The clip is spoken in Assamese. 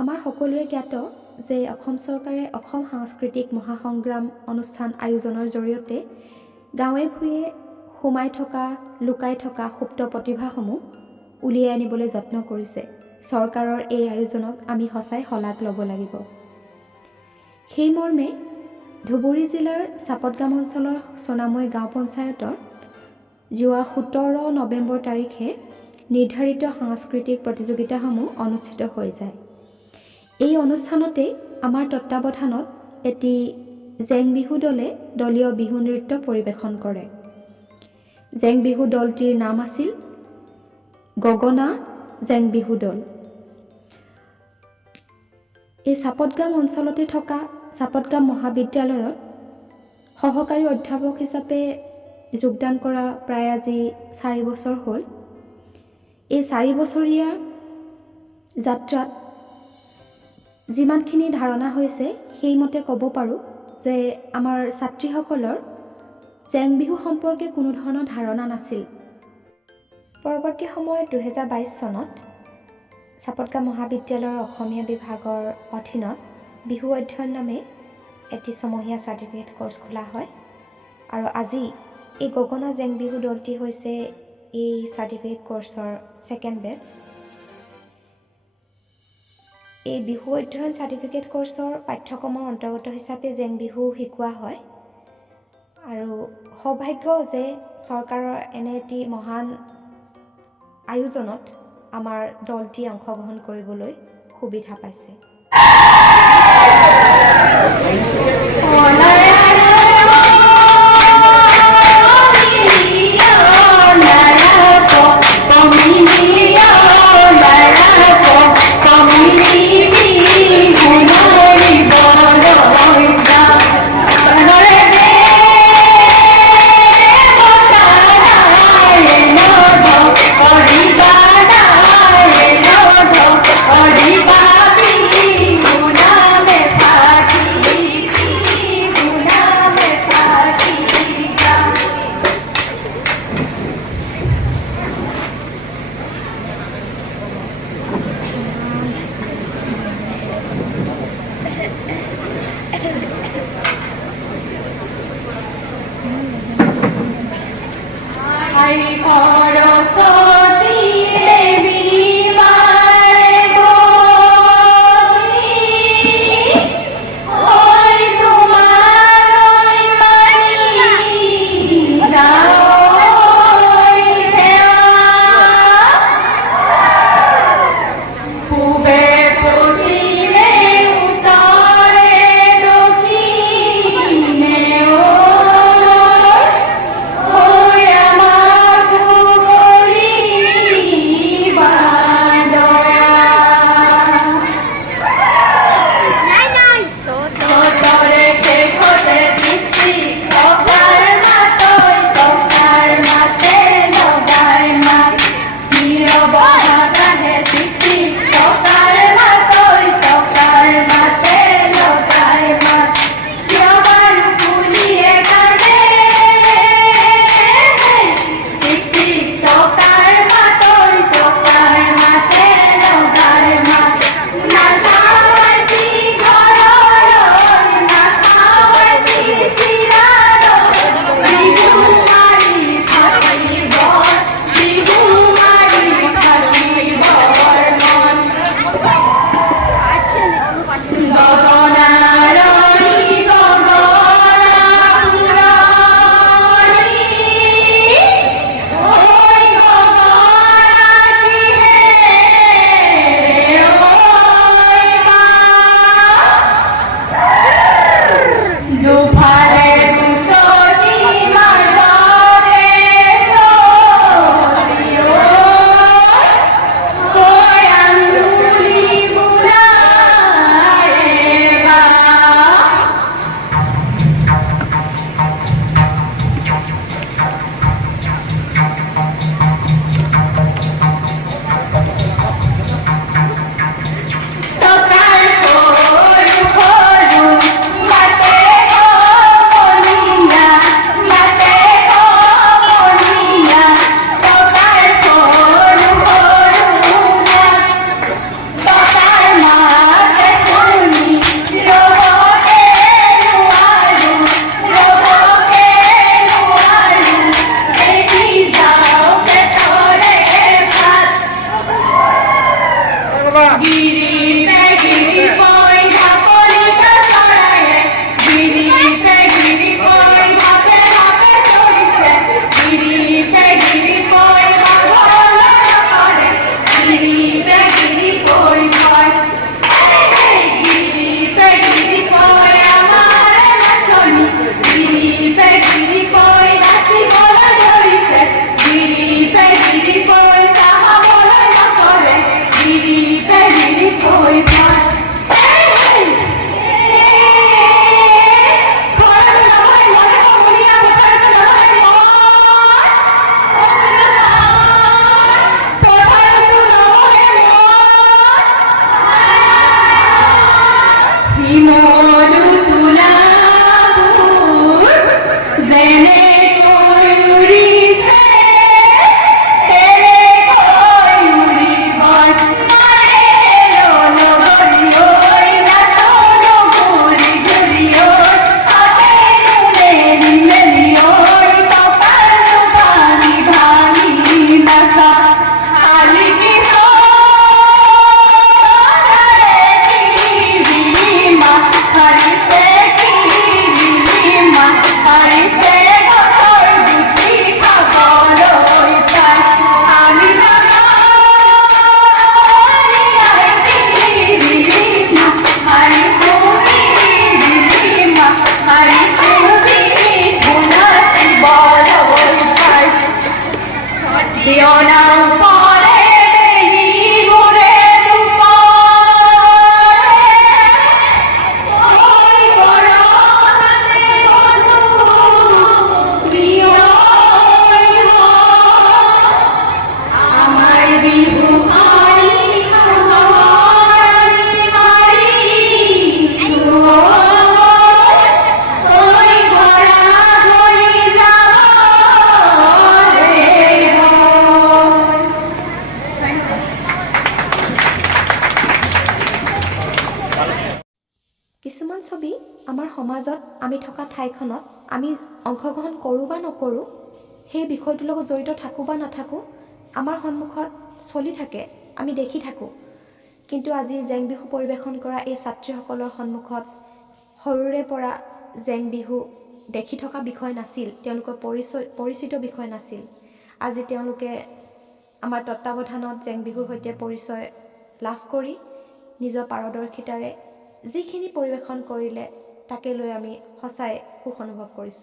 আমাৰ সকলোৱে জ্ঞাত যে অসম চৰকাৰে অসম সাংস্কৃতিক মহাসংগ্ৰাম অনুষ্ঠান আয়োজনৰ জৰিয়তে গাঁৱে ভূঞে সোমাই থকা লুকাই থকা সুপ্ত প্ৰতিভাসমূহ উলিয়াই আনিবলৈ যত্ন কৰিছে। চৰকাৰৰ এই আয়োজনক আমি সঁচাই শলাগ ল'ব লাগিব। সেই মৰ্মে ধুবুৰী জিলাৰ চাপতগাম অঞ্চলৰ সোণামুই গাঁও পঞ্চায়তৰ যোৱা 17 নৱেম্বৰ তাৰিখে নিৰ্ধাৰিত সাংস্কৃতিক প্ৰতিযোগিতাসমূহ অনুষ্ঠিত হৈ যায়। এই অনুষ্ঠানতে আমাৰ তত্ত্বাৱধানত এটি জেং বিহু দলে দলীয় বিহু নৃত্য পৰিৱেশন কৰে। জেং বিহু দলটিৰ নাম আছিল গগনা জেং বিহু দল। এই চাপতগাম অঞ্চলতে থকা চাপতগাম মহাবিদ্যালয়ত সহকাৰী অধ্যাপক হিচাপে যোগদান কৰা প্ৰায় আজি 4 বছৰ হ'ল। এই 4 বছৰীয়া যাত্ৰাত যিমানখিনি ধাৰণা হৈছে সেইমতে ক'ব পাৰোঁ যে আমাৰ ছাত্ৰীসকলৰ জেং বিহু সম্পৰ্কে কোনো ধৰণৰ ধাৰণা নাছিল। পৰৱৰ্তী সময়ত 2022 চনত চাপতগাম মহাবিদ্যালয়ৰ অসমীয়া বিভাগৰ অধীনত বিহু অধ্যয়ন নামে এটি ছমহীয়া চাৰ্টিফিকেট কোৰ্চ খোলা হয় আৰু আজি এই গগনা জেং বিহু দলটি হৈছে এই চাৰ্টিফিকেট কোৰ্চৰ ছেকেণ্ড বেটছ। এই বিহু অধ্যয়ন চাৰ্টিফিকেট কোৰ্চৰ পাঠ্যক্ৰমৰ অন্তৰ্গত হিচাপে জেং বিহু শিকোৱা হয় আৰু সৌভাগ্য যে চৰকাৰৰ এনে এটি মহান আয়োজনত আমাৰ দলটি অংশগ্ৰহণ কৰিবলৈ সুবিধা পাইছে। কিছুমান ছবি আমাৰ সমাজত আমি থকা ঠাইখনত আমি অংশগ্ৰহণ কৰোঁ বা নকৰোঁ, সেই বিষয়টোৰ লগত জড়িত থাকোঁ বা নাথাকোঁ, আমাৰ সন্মুখত চলি থাকে, আমি দেখি থাকোঁ। কিন্তু আজি জেং বিহু পৰিৱেশন কৰা এই ছাত্ৰীসকলৰ সন্মুখত সৰুৰে পৰা জেং বিহু দেখি থকা বিষয় নাছিল, তেওঁলোকৰ পৰিচিত বিষয় নাছিল। আজি তেওঁলোকে আমাৰ তত্ত্বাৱধানত জেং বিহুৰ সৈতে পৰিচয় লাভ কৰি নিজৰ পাৰদৰ্শিতাৰে যিখিনি পৰিৱেশন কৰিলে তাকে লৈ আমি সঁচাই সুখ অনুভৱ কৰিছোঁ।